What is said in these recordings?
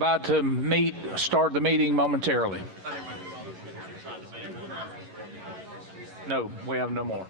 About to start the meeting momentarily. No, we have no more.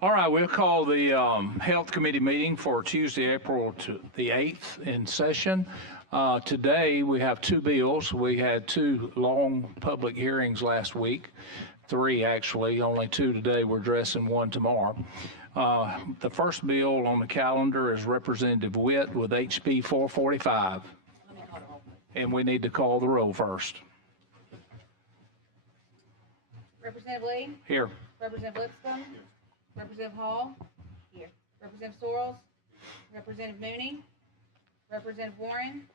All right, we'll call the Health Committee meeting for Tuesday, April the 8th in session. Today, we have two bills. We had two long public hearings last week, three actually, only two today. We're addressing one tomorrow. The first bill on the calendar is Representative Witt with HB 445. And we need to call the roll first. Representative Lee? Here. Representative Lipscomb? Representative Hall? Here. Representative Sorrells? Representative Mooney? Representative Warren?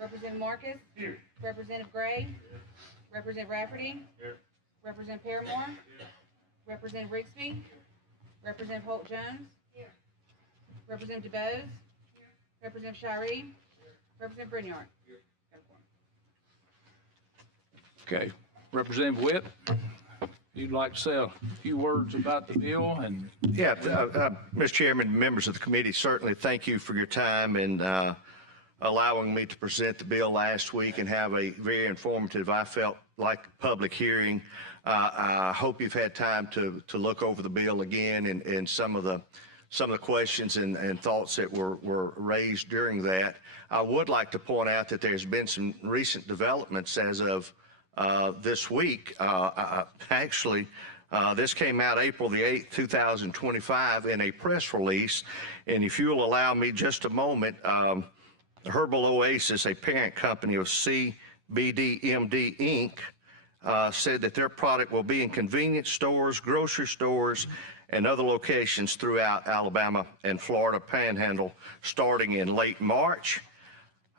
Representative Marcus? Here. Representative Gray? Here. Representative Rafferty? Here. Representative Paramore? Here. Representative Rigsby? Here. Representative Holt Jones? Here. Representative DeBose? Here. Representative Shiree? Here. Representative Brigniart? Here. Okay. Representative Witt, you'd like to say a few words about the bill? And yeah, Mr. Chairman, members of the committee, certainly thank you for your time and allowing me to present the bill last week and have a very informative, I felt like, public hearing. I hope you've had time to look over the bill again and some of the questions and thoughts that were raised during that. I would like to point out that there's been some recent developments as of this week. Actually, this came out April the 8th, 2025 in a press release. And if you'll allow me just a moment, Herbal Oasis, a parent company of CBDMD Inc., said that their product will be in convenience stores, grocery stores, and other locations throughout Alabama and Florida Panhandle starting in late March.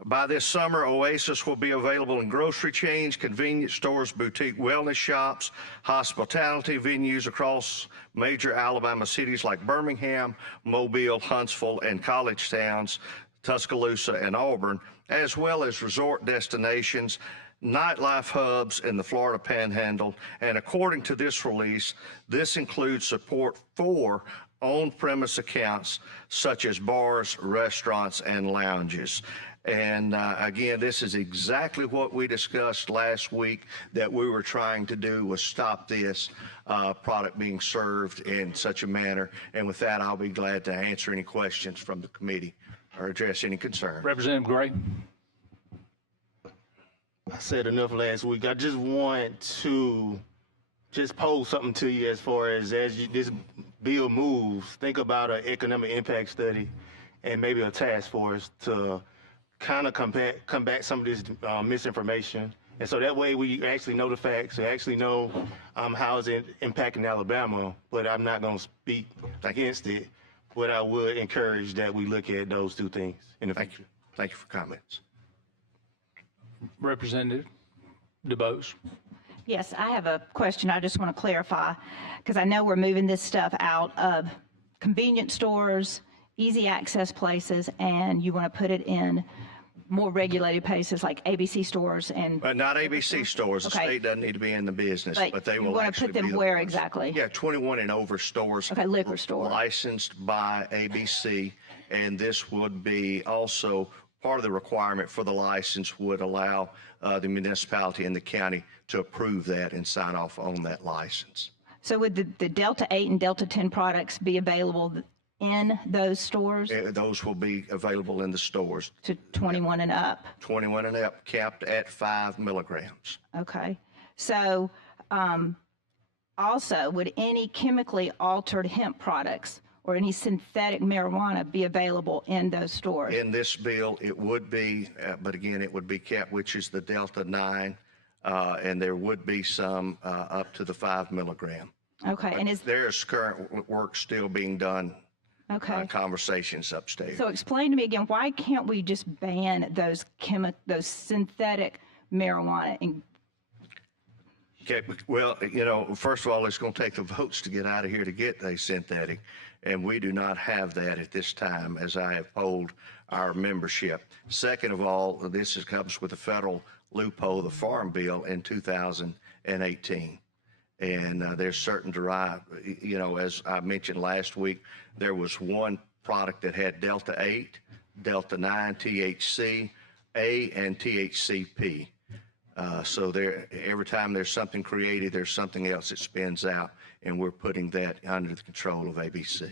By this summer, Oasis will be available in grocery chains, convenience stores, boutique wellness shops, hospitality venues across major Alabama cities like Birmingham, Mobile, Huntsville, and college towns, Tuscaloosa and Auburn, as well as resort destinations, nightlife hubs in the Florida Panhandle. And according to this release, this includes support for on-premise accounts such as bars, restaurants, and lounges. And again, this is exactly what we discussed last week that we were trying to do, was stop this product being served in such a manner. And with that, I'll be glad to answer any questions from the committee or address any concerns. Representative Gray? I said enough last week. I just want to just pose something to you as far as this bill moves. Think about an economic impact study and maybe a task force to kind of combat some of this misinformation. And so that way we actually know the facts, we actually know how it's impacting Alabama, but I'm not going to speak against it. But I would encourage that we look at those two things in the future. Thank you for comments. Representative DeBose? Yes, I have a question I just want to clarify, because I know we're moving this stuff out of convenience stores, easy access places, and you want to put it in more regulated places like ABC stores and. But not ABC stores. The Okay. state doesn't need to be in the business, but they you will want to actually put be them the where ones. exactly? Yeah, 21 and over stores. Okay, liquor store. Licensed by ABC, and this would be also part of the requirement for the license would allow the municipality and the county to approve that and sign off on that license. So would the Delta 8 and Delta 10 products be available in those stores Those will be available in the stores, to 21 and up? 21 and up, capped at 5 milligrams. Okay. So also, would any chemically altered hemp products or any synthetic marijuana be available in those stores? In this bill, it would be, but again, it would be capped, which is the Delta 9, and there would be some up to the 5 milligram. Okay. And is There's current work still being done, okay. conversations upstairs. So explain to me again, why can't we just ban those synthetic marijuana? And Okay, well, you know, first of all, it's going to take the votes to get out of here to get a synthetic, and we do not have that at this time, as I have polled our membership. Second of all, this comes with the federal loophole, the Farm Bill in 2018. And there's certain derived, you know, as I mentioned last week, there was one product that had Delta 8, Delta 9, THC, A, and THCP. So there, every time there's something created, there's something else that spins out, and we're putting that under the control of ABC.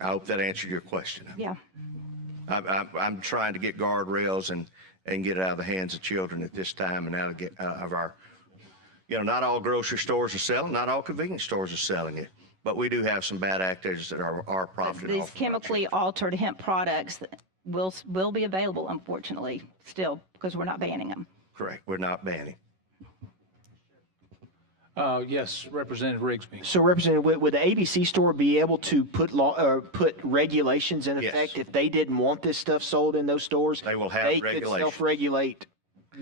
I hope that answered your question. yeah. I'm trying to get guardrails and get it out of the hands of children at this time, and out of our, you know, not all grocery stores are selling, not all convenience stores are selling it, but we do have some bad actors that are profiting These off of our chemically altered hemp products will be available, unfortunately, still, because we're not banning them. Correct. We're not banning. Yes, Representative Rigsby. So, Representative, would the ABC store be able to put put regulations in Yes. effect if they didn't want this stuff sold in those stores? They will have They could regulations. self-regulate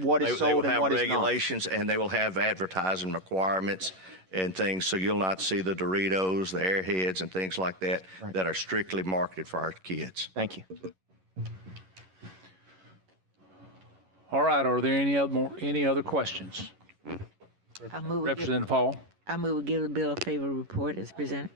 what is They sold will and have what is not. regulations, and they will have advertising requirements and things, so you'll not see the Doritos, the Airheads, and things like that that are strictly marketed for our kids. Thank you. All right, are there any other questions? I move, Representative Hall? I move we give the bill a favorable report as presented.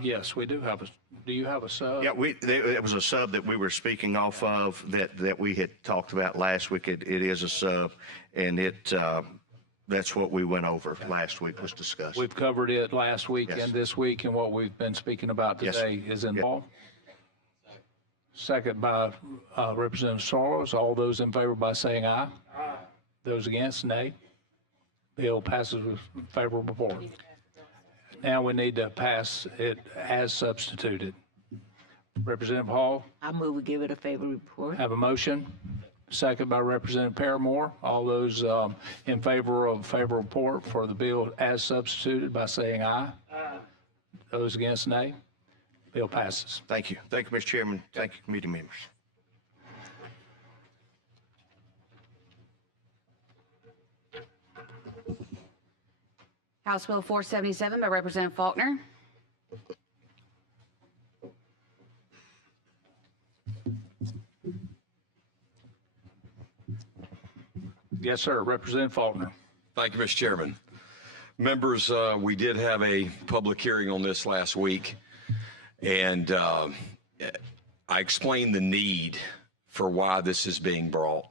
Yes, we do have do you have a sub? Yeah, it was a sub that we were speaking off of that we had talked about last week. It is a sub, and that's what we went over last week, was discussed. We've covered it last week Yes. and this week, and what we've been speaking about Yes. today is in Yeah. law. Second by Representative Soros. All those in favor by saying aye. Aye. Those against, nay. Bill passes with favorable report. Now we need to pass it as substituted. Representative Hall, I move we give it a favorable report. have a motion. Second by Representative Paramore. All those in favor of favorable report for the bill as substituted by saying aye. Aye. Those against, nay. Bill passes. Thank you. Thank you, Mr. Chairman. Thank you, committee members. House Bill 477 by Representative Faulkner. Yes, sir. Representative Faulkner. Thank you, Mr. Chairman. Members, we did have a public hearing on this last week, and I explained the need for why this is being brought,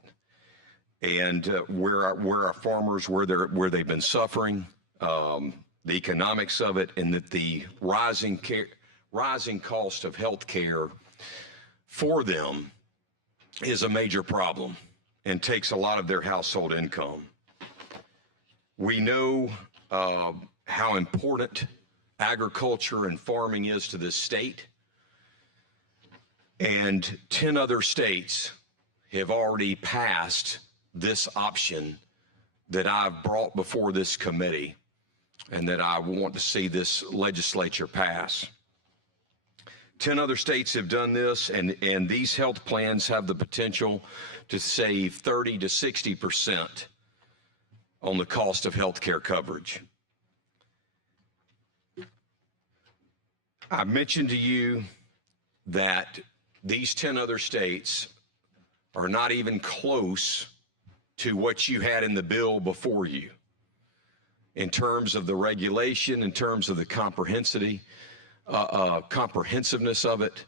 and where our farmers, where they've been suffering, the economics of it, and that the rising cost of health care for them is a major problem and takes a lot of their household income. We know how important agriculture and farming is to this state, and 10 other states have already passed this option that I've brought before this committee and that I want to see this legislature pass. 10 other states have done this, and these health plans have the potential to save 30 to 60% on the cost of health care coverage. I mentioned to you that these 10 other states are not even close to what you had in the bill before you in terms of the regulation, in terms of the comprehensiveness of it.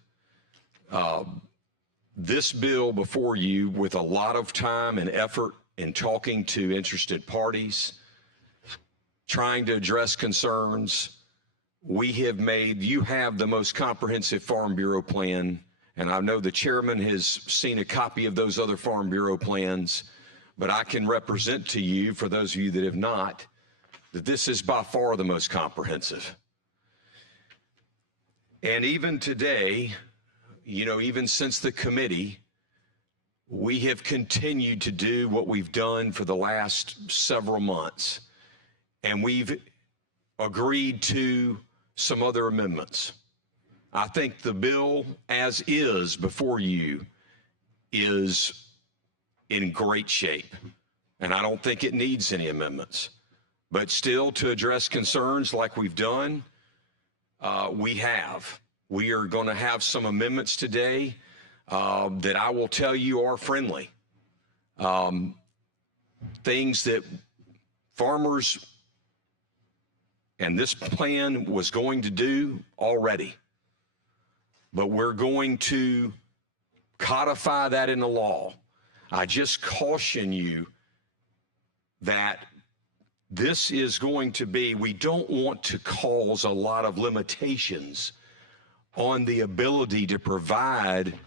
This bill before you, with a lot of time and effort in talking to interested parties, trying to address concerns, you have the most comprehensive Farm Bureau plan, and I know the chairman has seen a copy of those other Farm Bureau plans, but I can represent to you, for those of you that have not, that this is by far the most comprehensive. And even today, even since the committee, we have continued to do what we've done for the last several months, and we've agreed to some other amendments. I think the bill as is before you is in great shape, and I don't think it needs any amendments. But still, to address concerns like we've done, we are going to have some amendments today that I will tell you are friendly. Things that farmers and this plan was going to do already. But we're going to codify that in the law. I just caution you that this is going to be, we don't want to cause a lot of limitations on the ability to provide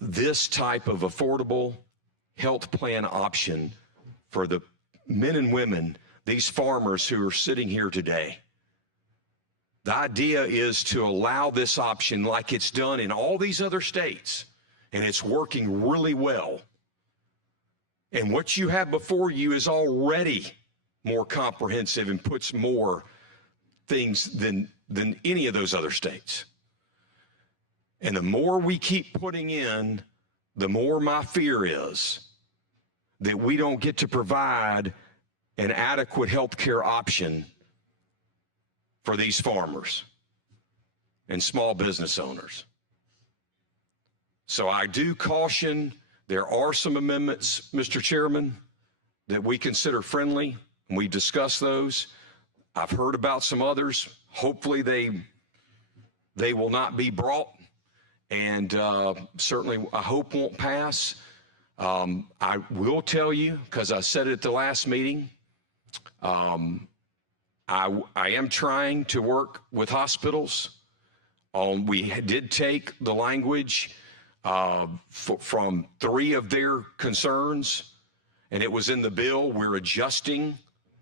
this type of affordable health plan option for the men and women, these farmers who are sitting here today. The idea is to allow this option like it's done in all these other states, and it's working really well. And what you have before you is already more comprehensive and puts more things than any of those other states. And the more we keep putting in, the more my fear is that we don't get to provide an adequate health care option for these farmers and small business owners. So I do caution, there are some amendments, Mr. Chairman, that we consider friendly, and we discuss those. I've heard about some others. Hopefully they will not be brought, and certainly I hope won't pass. I will tell you, because I said it at the last meeting, I am trying to work with hospitals. We did take the language from 3 of their concerns, and it was in the bill. We're adjusting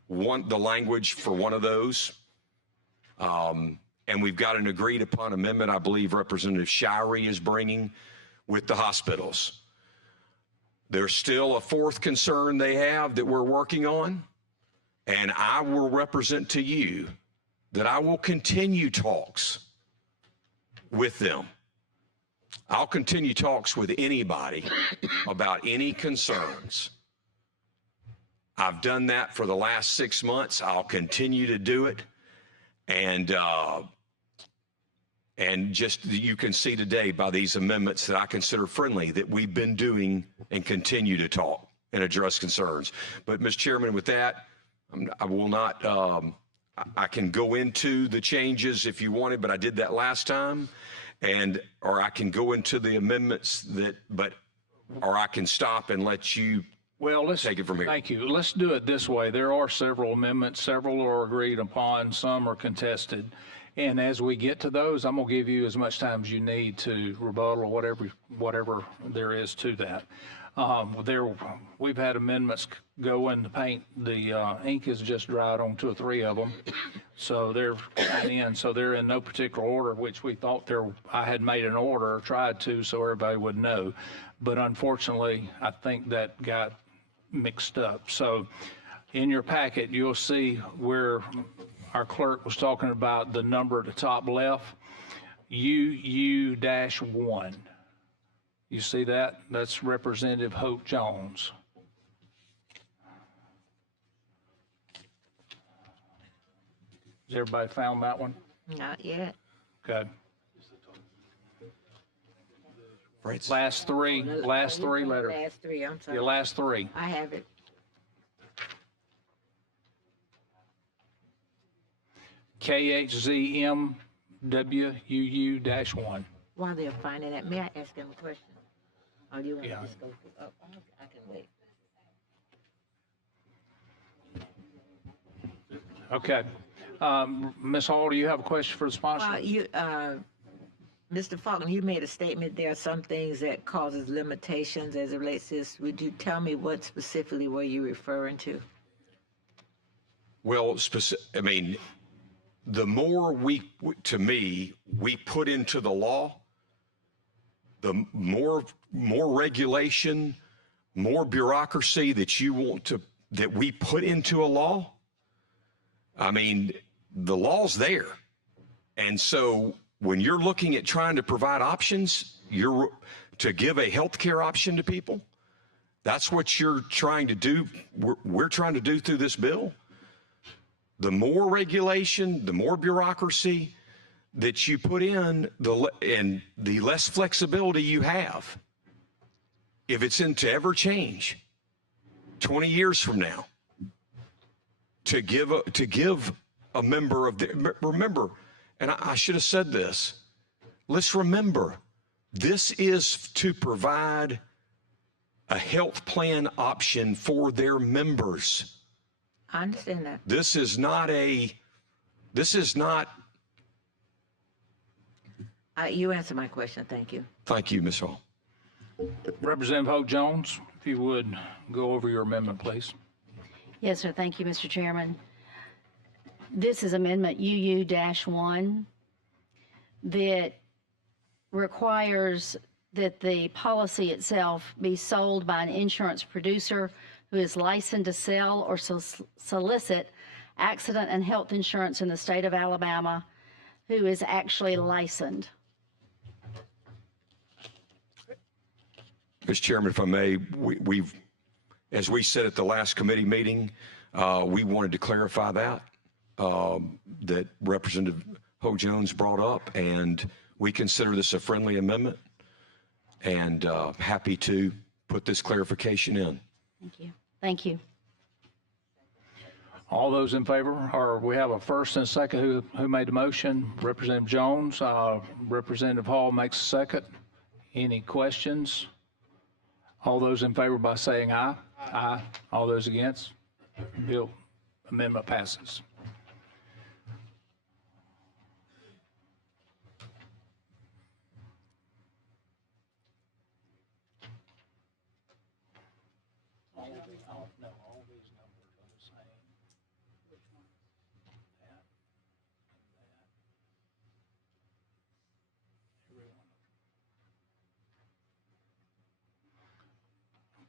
the language for one of those. And we've got an agreed upon amendment, I believe Representative Shirey is bringing with the hospitals. There's still a 4th concern they have that we're working on. And I will represent to you that I will continue talks with them. I'll continue talks with anybody about any concerns. I've done that for the last 6 months. I'll continue to do it. And just you can see today by these amendments that I consider friendly that we've been doing and continue to talk and address concerns. But Mr. Chairman, with that, I will not, I can go into the changes if you wanted, but I did that last time. Or I can go into the amendments or I can stop and let you Well, let's take it from here. Thank you. Let's do it this way. There are several amendments. Several are agreed upon. Some are contested. And as we get to those, I'm going to give you as much time as you need to rebuttal or whatever there is to that. We've had amendments go in the paint. The ink has just dried on 2 or 3 of them. So they're in. So they're in no particular order, which we thought I had made an order or tried to so everybody would know. But unfortunately, I think that got mixed up. So in your packet, you'll see where our clerk was talking about the number at the top left, UU-1. You see that? That's Representative Hope Jones. Has everybody found that one? Not yet. Okay. Francis. Last three letters. Last 3, I'm sorry. Your last 3. I have it. KHZMWUU-1. While they're finding that, may I ask them a question? Or do you want to Yeah. just go through? Oh, I can wait. Okay. Ms. Hall, do you have a question for the sponsor? Mr. Faulkner, you made a statement there are some things that causes limitations as it relates to this. Would you tell me what specifically were you referring to? Well, I mean, the more to me, we put into the law, the more regulation, more bureaucracy that we put into a law. I mean, the law's there. And so when you're looking at trying to provide options, to give a healthcare option to people, that's what you're trying to do. We're trying to do through this bill. The more regulation, the more bureaucracy that you put in, and the less flexibility you have. If it's to ever change 20 years from now, to give a member of remember, and I should have said this, let's remember, this is to provide a health plan option for their members. I understand that. This is not. You answered my question. Thank you. Thank you, Ms. Hall. Representative Hope Jones, if you would go over your amendment, please. Yes, sir. Thank you, Mr. Chairman. This is Amendment UU-1 that requires that the policy itself be sold by an insurance producer who is licensed to sell or solicit accident and health insurance in the state of Alabama, who is actually licensed. Mr. Chairman, if I may, as we said at the last committee meeting, we wanted to clarify that Representative Hope Jones brought up, and we consider this a friendly amendment, and happy to put this clarification in. Thank you. Thank you. All those in favor, or we have a first and a second who made the motion. Representative Jones, Representative Hall makes a second. Any questions? All those in favor by saying aye. Aye. All those against? Bill amendment passes.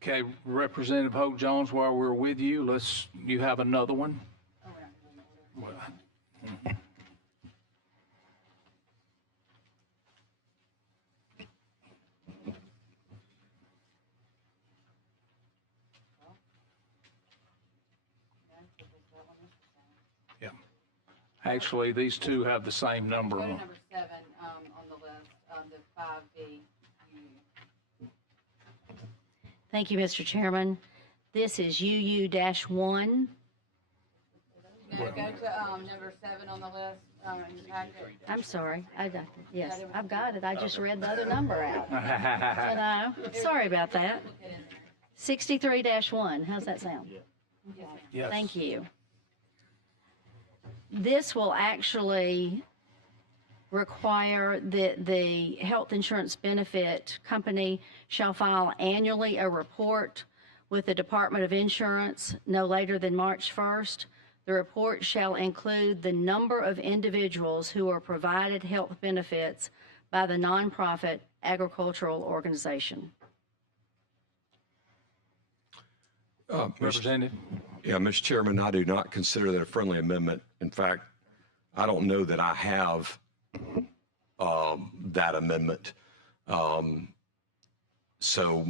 Okay, Representative Hope Jones, while we're with you, you have another one? Actually, these two have the same number. Go to number 7 on the list, the 5B. Thank you, Mr. Chairman. This is UU-1. No, go to number 7 on the list. In the packet. I'm sorry. Yes, I've got it. I just read the other number out. Sorry about that. 63-1. How's that sound? Yes. Thank you. This will actually require that the health insurance benefit company shall file annually a report with the Department of Insurance no later than March 1st. The report shall include the number of individuals who are provided health benefits by the nonprofit agricultural organization. Representative? Yeah, Mr. Chairman, I do not consider that a friendly amendment. In fact, I don't know that I have that amendment. So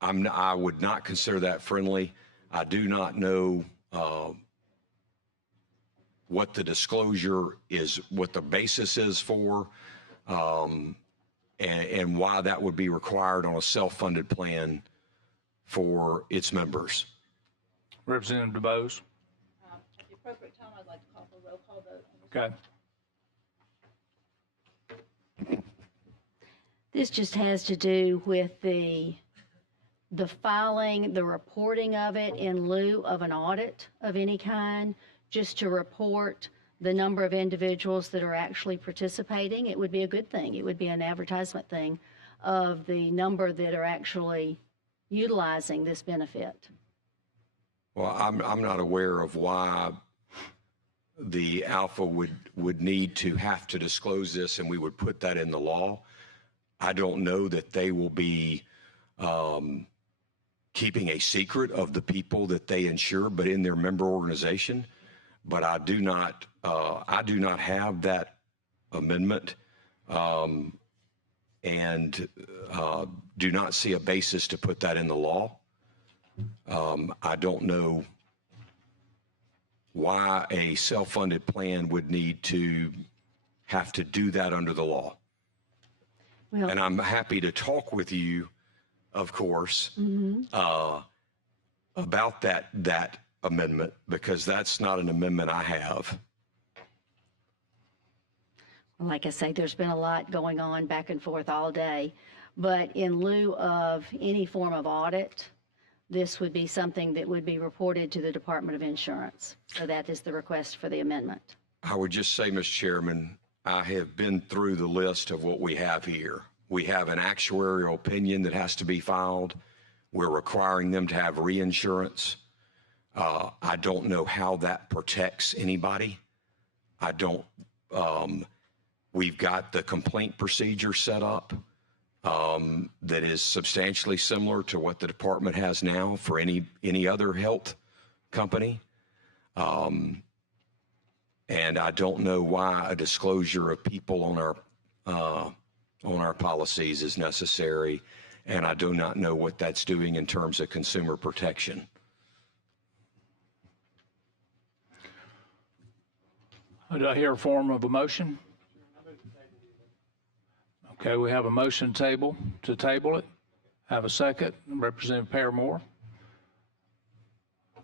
I would not consider that friendly. I do not know what the disclosure is, what the basis is for, and why that would be required on a self-funded plan for its members. Representative DuBose? At the appropriate time, I'd like to call for a roll call vote. Okay. This just has to do with the filing, the reporting of it in lieu of an audit of any kind, just to report the number of individuals that are actually participating. It would be a good thing. It would be an advertisement thing of the number that are actually utilizing this benefit. Well, I'm not aware of why the Alpha would need to have to disclose this, and we would put that in the law. I don't know that they will be keeping a secret of the people that they insure, but in their member organization. But I do not have that amendment, and do not see a basis to put that in the law. I don't know why a self-funded plan would need to have to do that under the law. Well, And I'm happy to talk with you, of course, about that amendment, because that's not an amendment I have. like I say, there's been a lot going on back and forth all day. But in lieu of any form of audit, this would be something that would be reported to the Department of Insurance. So that is the request for the amendment. I would just say, Mr. Chairman, I have been through the list of what we have here. We have an actuarial opinion that has to be filed. We're requiring them to have reinsurance. I don't know how that protects anybody. I don't, we've got the complaint procedure set up that is substantially similar to what the department has now for any other health company. And I don't know why a disclosure of people on our policies is necessary. And I do not know what that's doing in terms of consumer protection. Do I hear a form of a motion? Okay, we have a motion to table it. Have a second, Representative Paramore.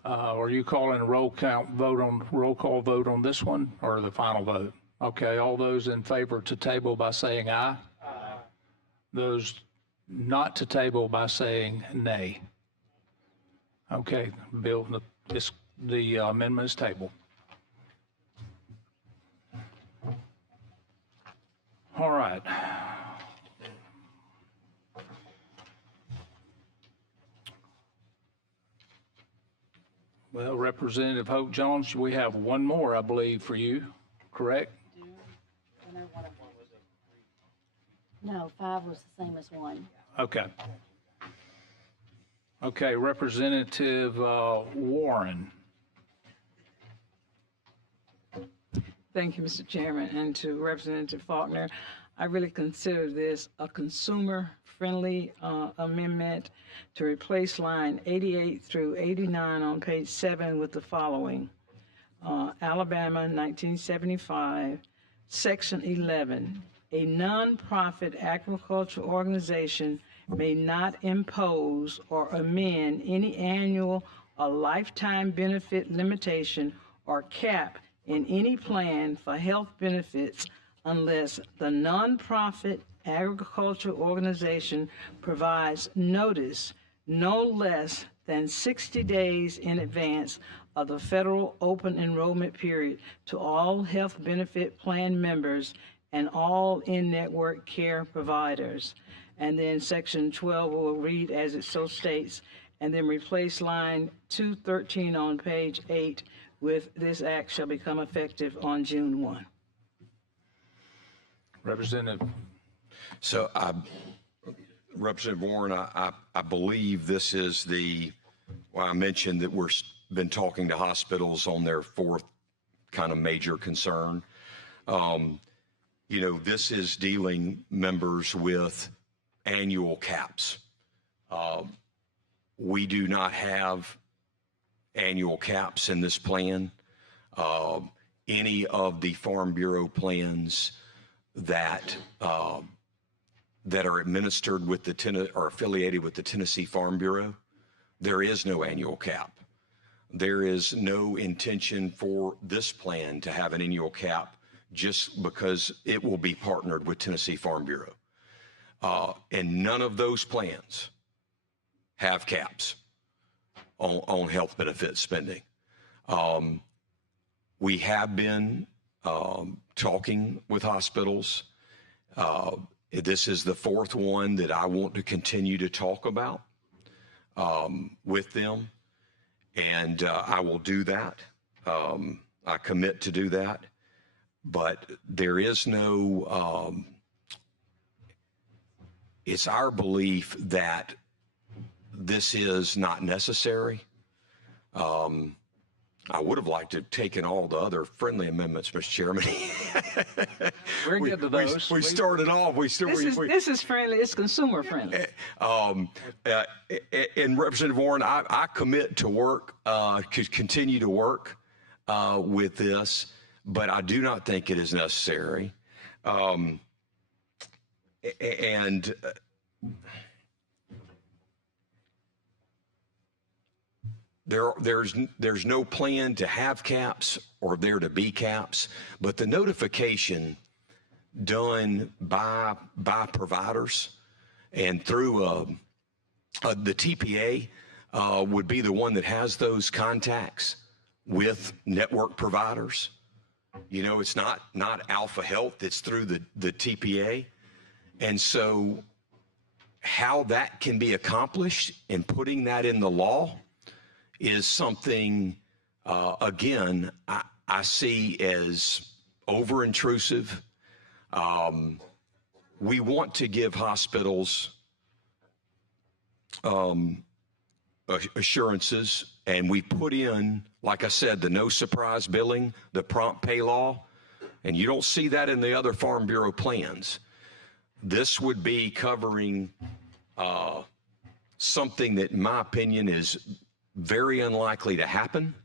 Are you calling a roll call vote on this one, or the final vote? Okay, all those in favor to table by saying aye. Aye. Those not to table by saying nay. Okay, Bill, the amendment is tabled. All right. Well, Representative Hope Jones, we have one more, I believe, for you, correct? No, 5 was the same as 1. Okay. Okay, Representative Warren. Thank you, Mr. Chairman, and to Representative Faulkner. I really consider this a consumer-friendly amendment to replace line 88 through 89 on page 7 with the following. Alabama, 1975, Section 11. A nonprofit agricultural organization may not impose or amend any annual or lifetime benefit limitation or cap in any plan for health benefits unless the nonprofit agricultural organization provides notice no less than 60 days in advance of the federal open enrollment period to all health benefit plan members and all in-network care providers. And then section 12 will read as it so states, and then replace line 213 on page 8 with "This act shall become effective on June 1." Representative, So, Representative Warren, I believe this is I mentioned that been talking to hospitals on their fourth kind of major concern. This is dealing members with annual caps. We do not have annual caps in this plan. Any of the Farm Bureau plans that are administered with or affiliated with the Tennessee Farm Bureau, there is no annual cap. There is no intention for this plan to have an annual cap just because it will be partnered with Tennessee Farm Bureau. And none of those plans have caps on health benefit spending. We have been talking with hospitals. This is the fourth one that I want to continue to talk about with them, and I will do that. I commit to do that, but there is no, it's our belief that this is not necessary. I would have liked to have taken all the other friendly amendments, Mr. Chairman. we're good to those. We started off, This is friendly, it's consumer friendly. And Representative Warren, I commit to work, to continue to work with this, but I do not think it is necessary. There's no plan to have caps or there to be caps, but the notification done by providers and through the TPA would be the one that has those contacts with network providers. It's not Alpha Health, it's through the TPA. And so how that can be accomplished and putting that in the law is something, again, I see as over-intrusive. We want to give hospitals assurances, and we put in, like I said, the no surprise billing, the prompt pay law, and you don't see that in the other Farm Bureau plans. This would be covering something that, in my opinion, is very unlikely to happen,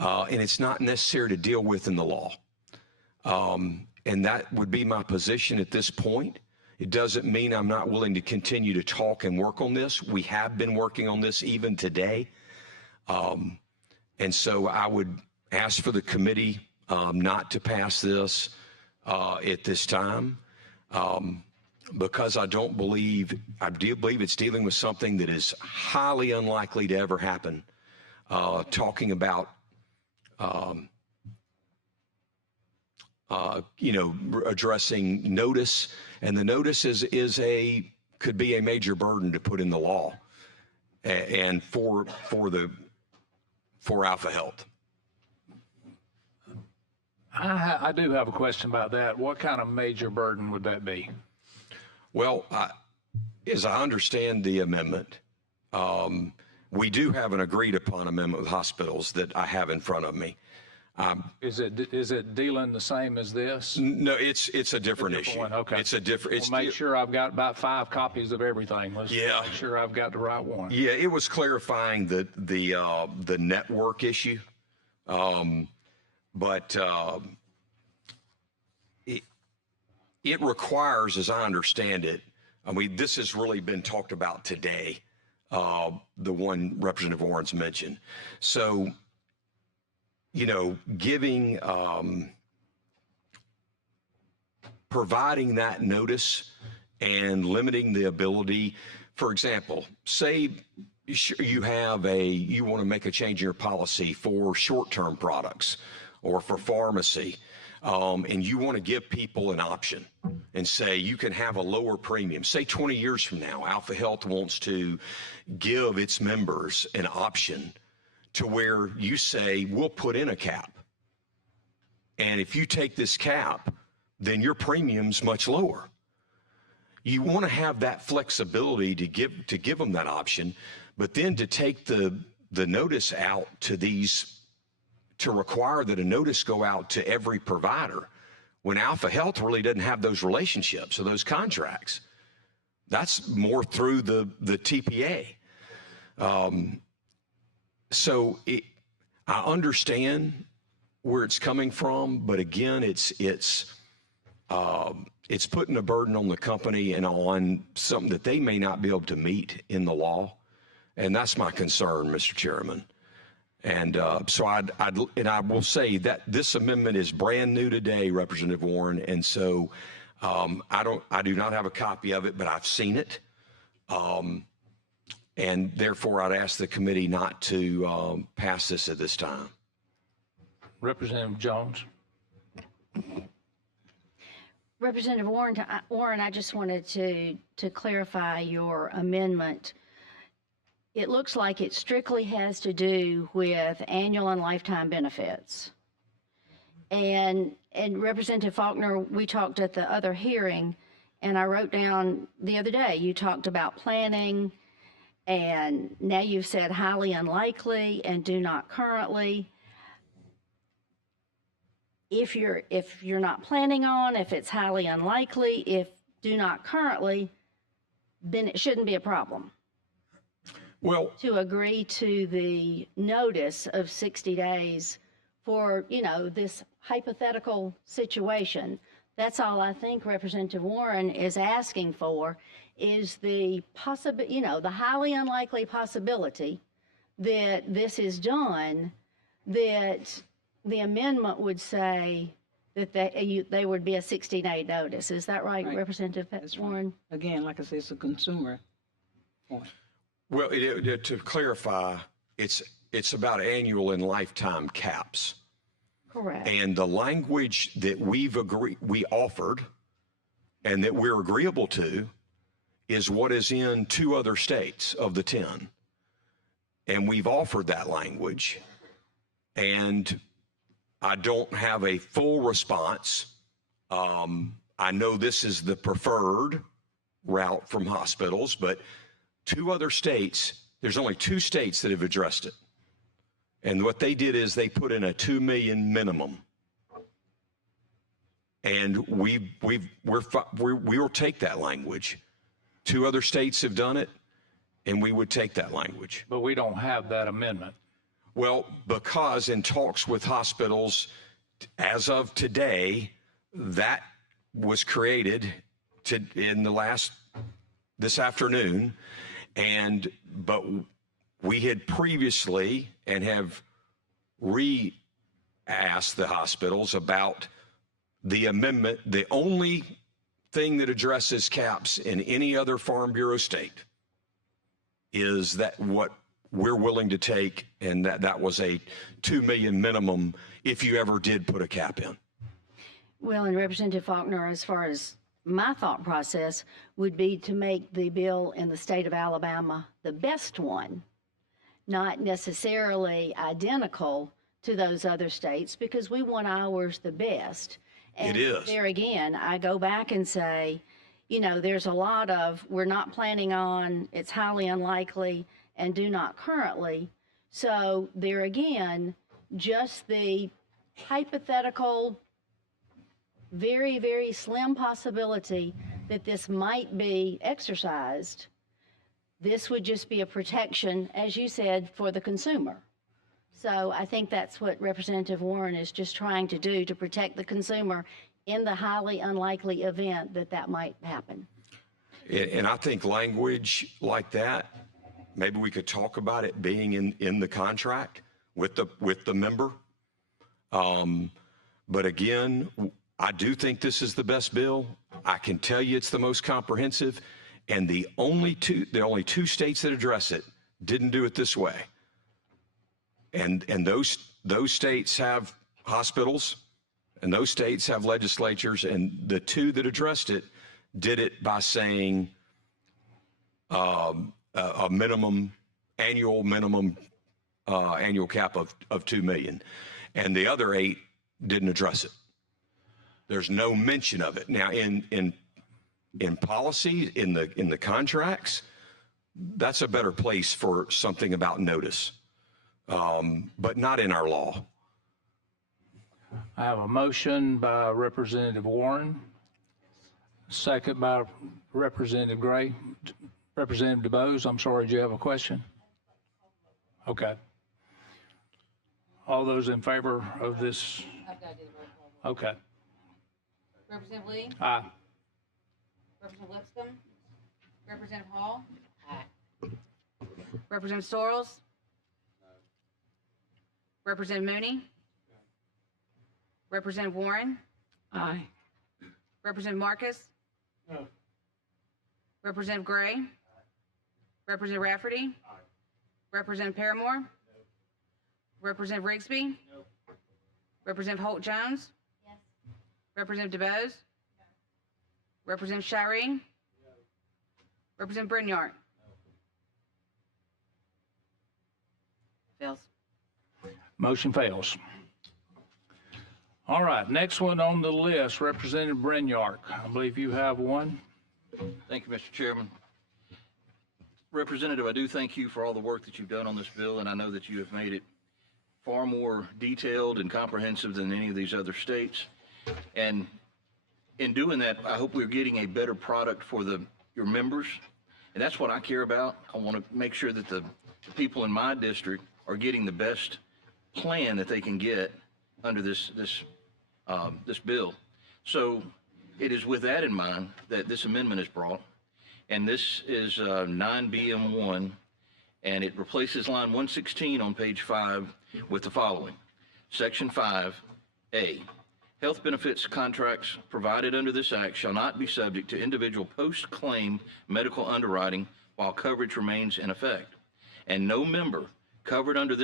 and it's not necessary to deal with in the law. And that would be my position at this point. It doesn't mean I'm not willing to continue to talk and work on this. We have been working on this even today. And so I would ask for the committee not to pass this at this time. Because I do believe it's dealing with something that is highly unlikely to ever happen. Talking about, addressing notice, and the notice could be a major burden to put in the law, and for Alpha Health. I do have a question about that. What kind of major burden would that be? Well, as I understand the amendment, we do have an agreed upon amendment with hospitals that I have in front of me. Is it dealing the same as this? No, it's a different issue. One. Okay. It's a different. We'll make sure I've got about 5 copies of everything. Let's make sure I've got the right one. Yeah, it was clarifying the network issue But it requires, as I understand it, I mean, this has really been talked about today, the one Representative Warren's mentioned. So, giving, providing that notice and limiting the ability, for example, say you want to make a change in your policy for short-term products or for pharmacy, and you want to give people an option and say you can have a lower premium. Say 20 years from now, Alpha Health wants to give its members an option to where you say, we'll put in a cap. And if you take this cap, then your premium's much lower. You want to have that flexibility to give them that option, but then to take the notice out to require that a notice go out to every provider when Alpha Health really doesn't have those relationships or those contracts. That's more through the TPA. So I understand where it's coming from, but again, it's putting a burden on the company and on something that they may not be able to meet in the law. And that's my concern, Mr. Chairman. And so I will say that this amendment is brand new today, Representative Warren. And so I do not have a copy of it, but I've seen it. And therefore I'd ask the committee not to pass this at this time. Representative Jones. Representative Warren, I just wanted to clarify your amendment. It looks like it strictly has to do with annual and lifetime benefits. And Representative Faulkner, we talked at the other hearing, and I wrote down the other day, you talked about planning, and now you've said highly unlikely and do not currently. If you're not planning on, if it's highly unlikely, if do not currently, then it shouldn't be a problem. Well, to agree to the notice of 60 days for, this hypothetical situation. That's all I think Representative Warren is asking for is the the highly unlikely possibility that this is done, that the amendment would say that they would be a 60-day notice. Is that right, Representative Warren? Right. Again, like I said, it's a consumer point. Well, to clarify, it's about annual and lifetime caps. Correct. And the language that we offered and that we're agreeable to is what is in 2 other states of the 10. And we've offered that language. And I don't have a full response. I know this is the preferred route from hospitals, but 2 other states, there's only 2 states that have addressed it. And what they did is they put in a $2 million minimum. And we will take that language. 2 other states have done it, and we would take that language. But we don't have that amendment. Well, because in talks with hospitals, as of today, that was created this afternoon. But we had previously and have re-asked the hospitals about the amendment. The only thing that addresses caps in any other Farm Bureau state is that what we're willing to take, and that was a $2 million minimum if you ever did put a cap in. Well, and Representative Faulkner, as far as my thought process would be to make the bill in the state of Alabama the best one, not necessarily identical to those other states, because we want ours the best. And it is. There again, I go back and say, there's a lot of, we're not planning on, it's highly unlikely, and do not currently. So there again, just the hypothetical, very, very slim possibility that this might be exercised, this would just be a protection, as you said, for the consumer. So I think that's what Representative Warren is just trying to do, to protect the consumer in the highly unlikely event that that might happen. And I think language like that, maybe we could talk about it being in the contract with the member. But again, I do think this is the best bill. I can tell you it's the most comprehensive, and the only two states that address it didn't do it this way. And those states have hospitals, and those states have legislatures, and the two that addressed it did it by saying a annual cap of 2 million, and the other 8 didn't address it. There's no mention of it. Now in policy, in the contracts, that's a better place for something about notice, but not in our law. I have a motion by Representative Warren, second by Representative Gray. Representative DeBose, I'm sorry, do you have a question? Okay. All those in favor of this? I've got to do the roll call. Okay. Representative Lee? Aye. Representative Lipscomb? Representative Hall? Aye. Representative Sorrells? Representative Mooney? Representative Warren? Aye. Representative Marcus? No. Representative Gray? Representative Rafferty? Representative Paramore? Representative Rigsby? Representative Holt Jones? Yes. Representative DeBose? Representative Shireen? Representative Brignyard? Fails. Motion fails. All right, next one on the list, Representative Brignyard. I believe you have one. Thank you, Mr. Chairman. Representative, I do thank you for all the work that you've done on this bill, and I know that you have made it far more detailed and comprehensive than any of these other states. And in doing that, I hope we're getting a better product for your members. And that's what I care about. I want to make sure that the people in my district are getting the best plan that they can get under this bill. So it is with that in mind that this amendment is brought. And this is 9BM1, and it replaces line 116 on page 5 with the following. Section 5A, health benefits contracts provided under this act shall not be subject to individual post-claim medical underwriting while coverage remains in effect. And no member covered under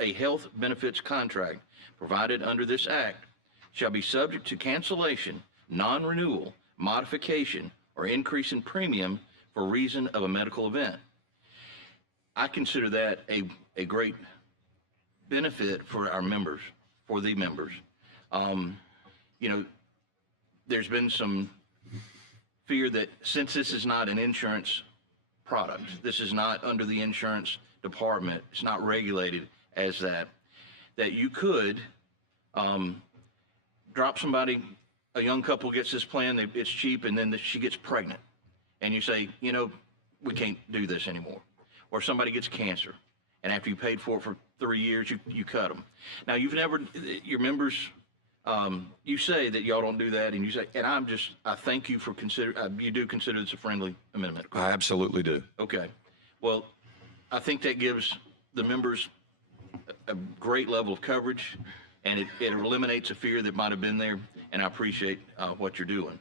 a health benefits contract provided under this act shall be subject to cancellation, non-renewal, modification, or increase in premium for reason of a medical event. I consider that a great benefit for our members, for the members. You know, there's been some fear that since this is not an insurance product, this is not under the insurance department, it's not regulated as that you could drop somebody. A young couple gets this plan, it's cheap, and then she gets pregnant. And you say, you know, we can't do this anymore. Or somebody gets cancer, and after you paid for it for 3 years, you cut them. Now, your members, you say that y'all don't do that, and you say, and I thank you for you do consider this a friendly amendment. I absolutely do. Okay. Well, I think that gives the members a great level of coverage, and it eliminates a fear that might have been there, and I appreciate what you're doing.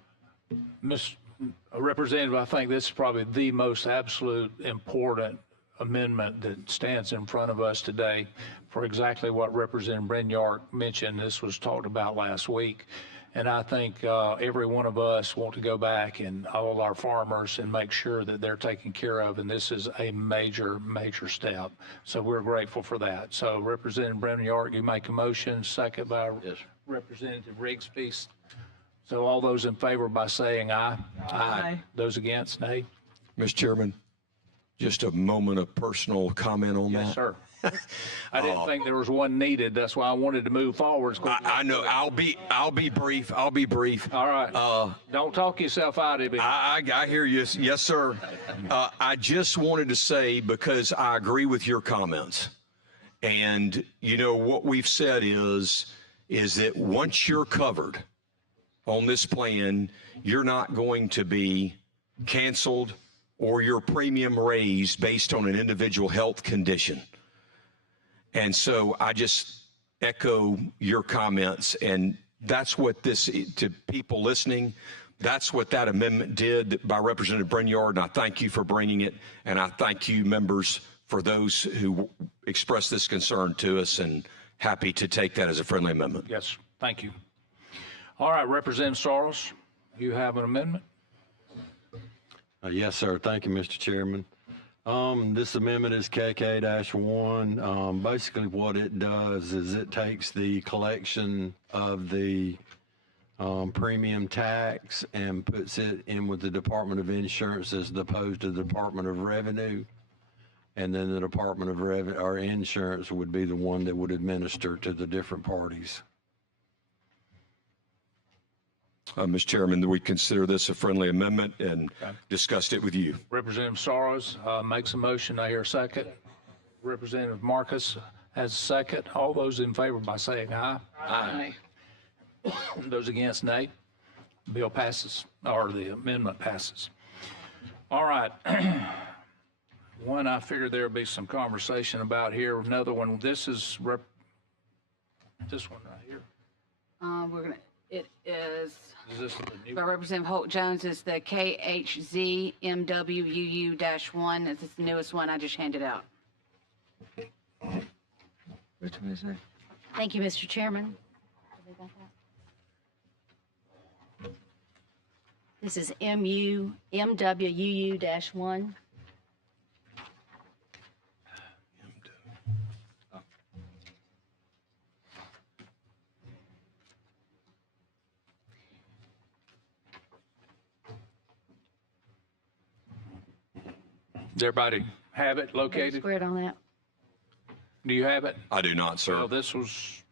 Representative, I think this is probably the most absolute important amendment that stands in front of us today for exactly what Representative Brignyard mentioned. This was talked about last week. And I think every one of us want to go back and all our farmers and make sure that they're taken care of. And this is a major, major step. So we're grateful for that. So Representative Brignyard, you make a motion, second by Representative Rigsby. So all those in favor by saying aye. Aye. Those against, nay. Mr. Chairman, just a moment of personal comment on that. Yes, sir. I didn't think there was one needed. That's why I wanted to move forward. I know. I'll be brief. I'll be brief. All right. Don't talk yourself out of it. I hear you. Yes, sir. I just wanted to say, because I agree with your comments, And, you know, what we've said is that once you're covered on this plan, you're not going to be canceled or your premium raised based on an individual health condition. And so I just echo your comments, and that's what this, to people listening, that's what that amendment did by Representative Brinyard, and I thank you for bringing it, and I thank you, members, for those who expressed this concern to us, and happy to take that as a friendly amendment. Yes, thank you. All right, Representative Soros, you have an amendment? Yes, sir. Thank you, Mr. Chairman. This amendment is KK-1. Basically what it does is it takes the collection of the premium tax and puts it in with the Department of Insurance as opposed to the Department of Revenue. And then the Department of Revenue or Insurance would be the one that would administer to the different parties. Mr. Chairman, we consider this a friendly amendment and discussed it with you. Representative Soros makes a motion. I hear a second. Representative Marcus has a second. All those in favor by saying aye. Aye. Those against, nay. Bill passes, or the amendment passes. All right. One I figured there'd be some conversation about here. Another one, this is this one right here. It is, Is this the new? by Representative Holt Jones, is the KHZMWUU-1. This is the newest one I just handed out. Which one is that? Thank you, Mr. Chairman. This is MWUU-1. Does everybody have it located? Squared on that. Do you have it? I do not, sir. Well, this was,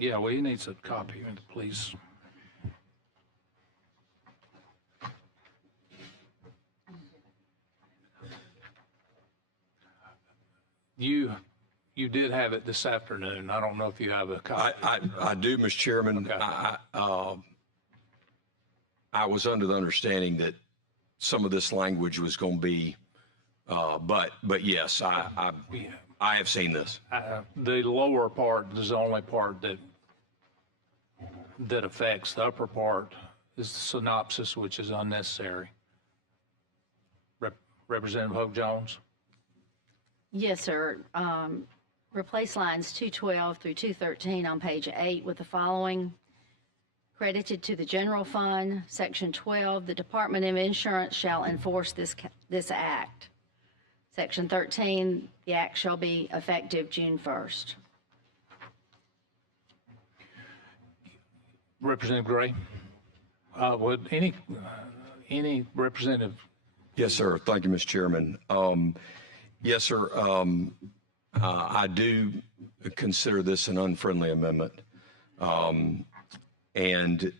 yeah, well, he needs a copy, please. You did have it this afternoon. I don't know if you have a copy. I do, Mr. Chairman. Okay. I was under the understanding that some of this language was going to be, but yes, I have seen this. The lower part is the only part that affects. The upper part is the synopsis, which is unnecessary. Representative Hope Jones? Yes, sir. Replace lines 212 through 213 on page 8 with the following. Credited to the general fund, section 12, the Department of Insurance shall enforce this act. Section 13, the act shall be effective June 1st. Representative Gray? Would any representative? Yes, sir. Thank you, Mr. Chairman. Yes, sir. I do consider this an unfriendly amendment. And,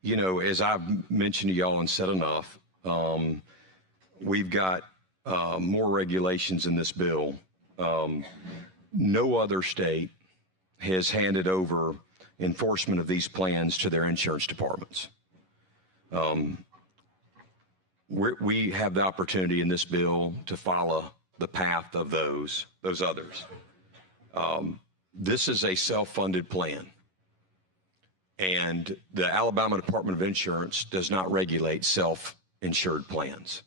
you know, as I've mentioned to y'all and said enough, we've got more regulations in this bill. No other state has handed over enforcement of these plans to their insurance departments. We have the opportunity in this bill to follow the path of those others. This is a self-funded plan. And the Alabama Department of Insurance does not regulate self-insured plans.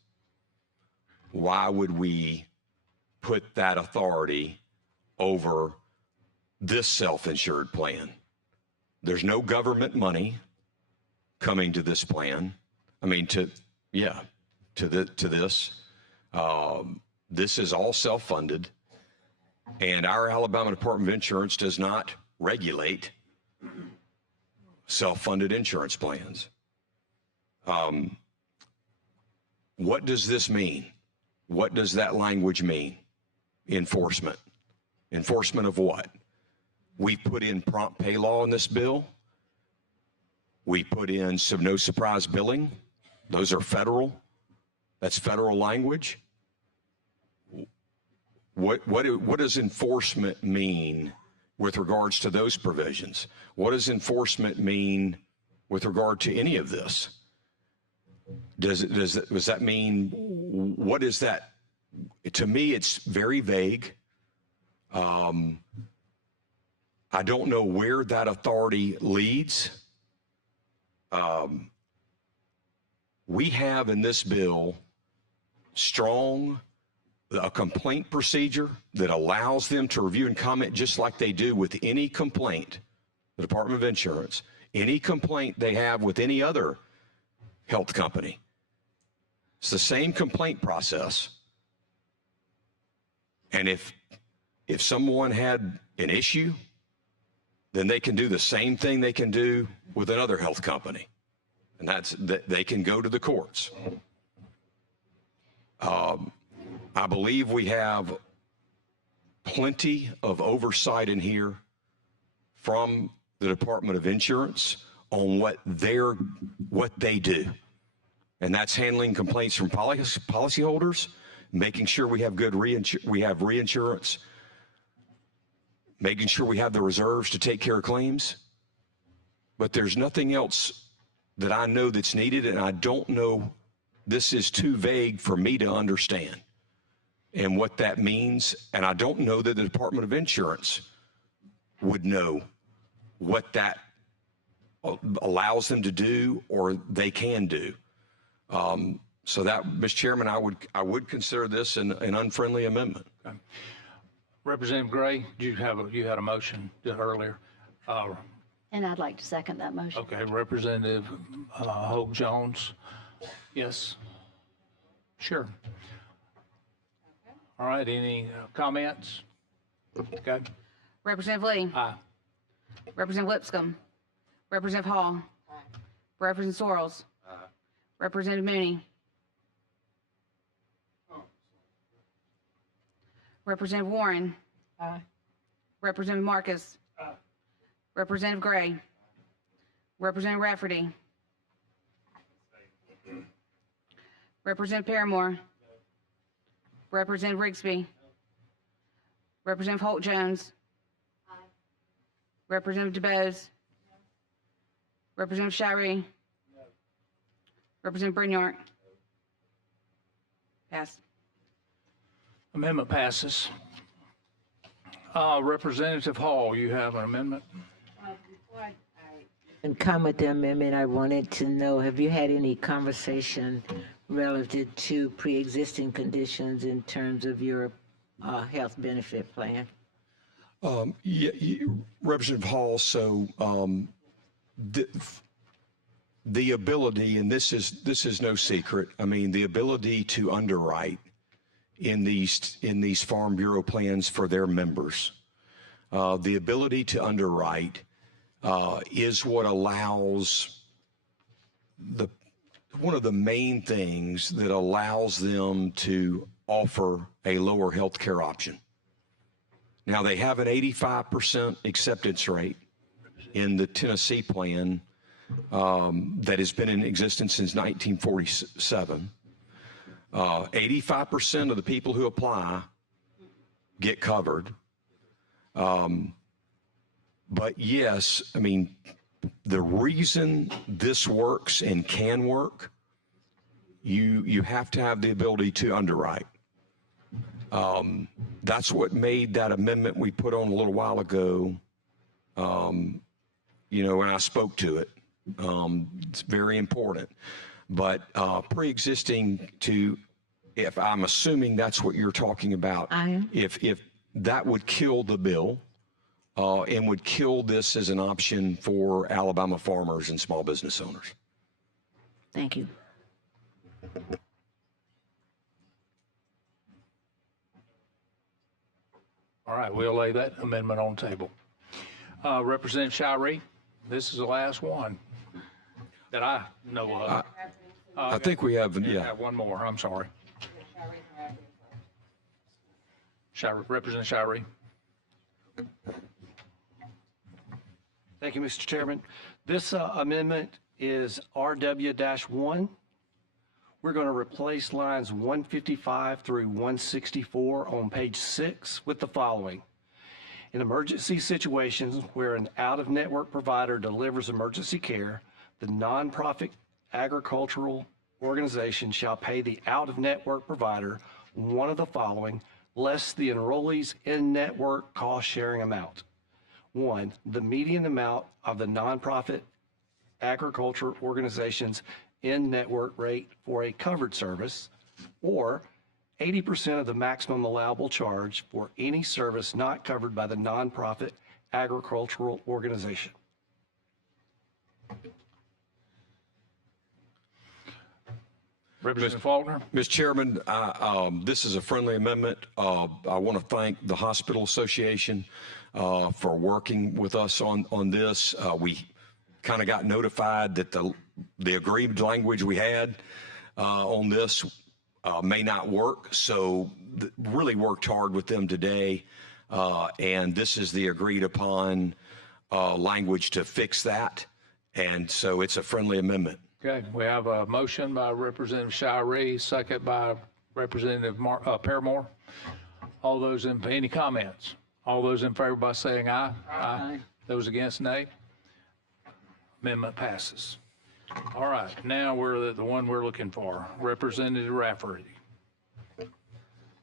Why would we put that authority over this self-insured plan? There's no government money coming to this plan. I mean, to this. This is all self-funded, and our Alabama Department of Insurance does not regulate self-funded insurance plans. What does this mean? What does that language mean? Enforcement. Enforcement of what? We put in prompt pay law in this bill. We put in some no surprise billing. Those are federal. That's federal language. What does enforcement mean with regards to those provisions? What does enforcement mean with regard to any of this? Does that mean, what is that? To me, it's very vague. I don't know where that authority leads. We have in this bill a complaint procedure that allows them to review and comment just like they do with any complaint, the Department of Insurance, any complaint they have with any other health company. It's the same complaint process. And if someone had an issue, then they can do the same thing they can do with another health company. And that's that they can go to the courts. I believe we have plenty of oversight in here from the Department of Insurance on what they do. And that's handling complaints from policyholders, making sure we have good reinsurance, making sure we have the reserves to take care of claims. But there's nothing else that I know that's needed, and I don't know, this is too vague for me to understand and what that means. And I don't know that the Department of Insurance would know what that allows them to do or they can do. So that, Mr. Chairman, I would consider this an unfriendly amendment. Okay. Representative Gray, you had a motion earlier. And I'd like to second that motion. Okay, Representative Hope Jones. Yes. Sure. All right, any comments? Okay. Representative Lee. Aye. Representative Lipscomb. Representative Hall. Representative Sorrells. Representative Mooney. Representative Warren. Representative Marcus. Representative Gray. Representative Rafferty. Representative Paramore. Representative Rigsby. Representative Holt Jones. Representative DeBose. Representative Shirey. Representative Brignac. Passed. Amendment passes. Representative Hall, you have an amendment? And comment the amendment, I wanted to know, have you had any conversation relative to pre-existing conditions in terms of your health benefit plan? Representative Hall, so the ability, and this is no secret, I mean, the ability to underwrite in these Farm Bureau plans for their members, the ability to underwrite is what allows one of the main things that allows them to offer a lower health care option. Now, they have an 85% acceptance rate in the Tennessee plan that has been in existence since 1947. 85% of the people who apply get covered. But yes, I mean, the reason this works and can work, you have to have the ability to underwrite. That's what made that amendment we put on a little while ago, when I spoke to it. It's very important. But pre-existing to, if I'm assuming that's what you're talking about, if that would kill the bill and would kill this as an option for Alabama farmers and small business owners. Thank you. All right, we'll lay that amendment on the table. Representative Shirey, this is the last one that I know of. I think we have, Have one more, I'm sorry. Representative Shirey. Thank you, Mr. Chairman. This amendment is RW-1. We're going to replace lines 155 through 164 on page 6 with the following. In emergency situations where an out-of-network provider delivers emergency care, the nonprofit agricultural organization shall pay the out-of-network provider one of the following, less the enrollee's in-network cost-sharing amount. 1, the median amount of the nonprofit agriculture organization's in-network rate for a covered service, or 80% of the maximum allowable charge for any service not covered by the nonprofit agricultural organization. Representative Faulkner? Mr. Chairman, this is a friendly amendment. I want to thank the Hospital Association for working with us on this. We kind of got notified that the agreed language we had on this may not work, so really worked hard with them today, and this is the agreed upon language to fix that, and so it's a friendly amendment. Okay, we have a motion by Representative Shiree, second by Representative Paramore. All those any comments? All those in favor by saying aye. Aye. Those against, nay. Amendment passes. All right, now we're the one we're looking for, Representative Rafferty.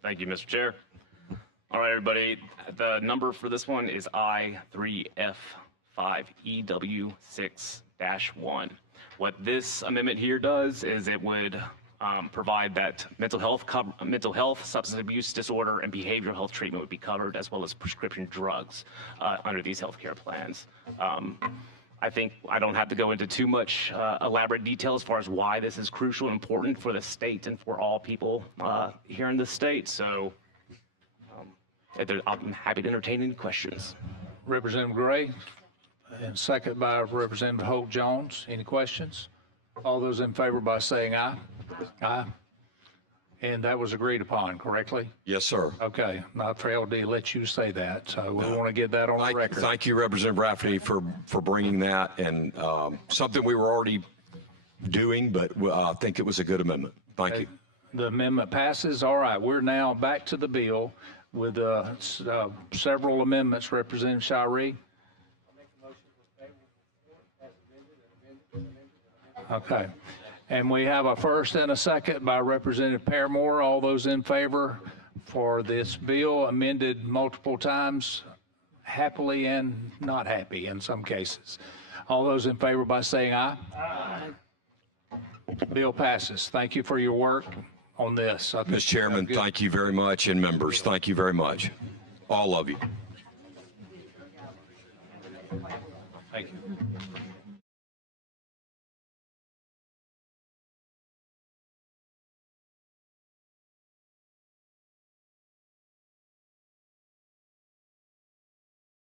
Thank you, Mr. Chair. All right, everybody, the number for this one is I3F5EW6-1. What this amendment here does is it would provide that mental health, substance abuse disorder, and behavioral health treatment would be covered, as well as prescription drugs under these healthcare plans. I think I don't have to go into too much elaborate detail as far as why this is crucial and important for the state and for all people here in the state. So I'm happy to entertain any questions. Representative Gray, and second by Representative Holt Jones. Any questions? All those in favor by saying aye. Aye. And that was agreed upon, correctly? Yes, sir. Okay, not failed to let you say that, so we want to get that on the record. Thank you, Representative Rafferty, for bringing that, and something we were already doing, but I think it was a good amendment. Thank you. The amendment passes. All right, we're now back to the bill with several amendments. Representative Shiree. Okay. And we have a first and a second by Representative Paramore. All those in favor for this bill amended multiple times, happily and not happy in some cases. All those in favor by saying aye. Aye. Bill passes. Thank you for your work on this. Mr. Chairman, thank you very much, and members, thank you very much. All of you. Thank you.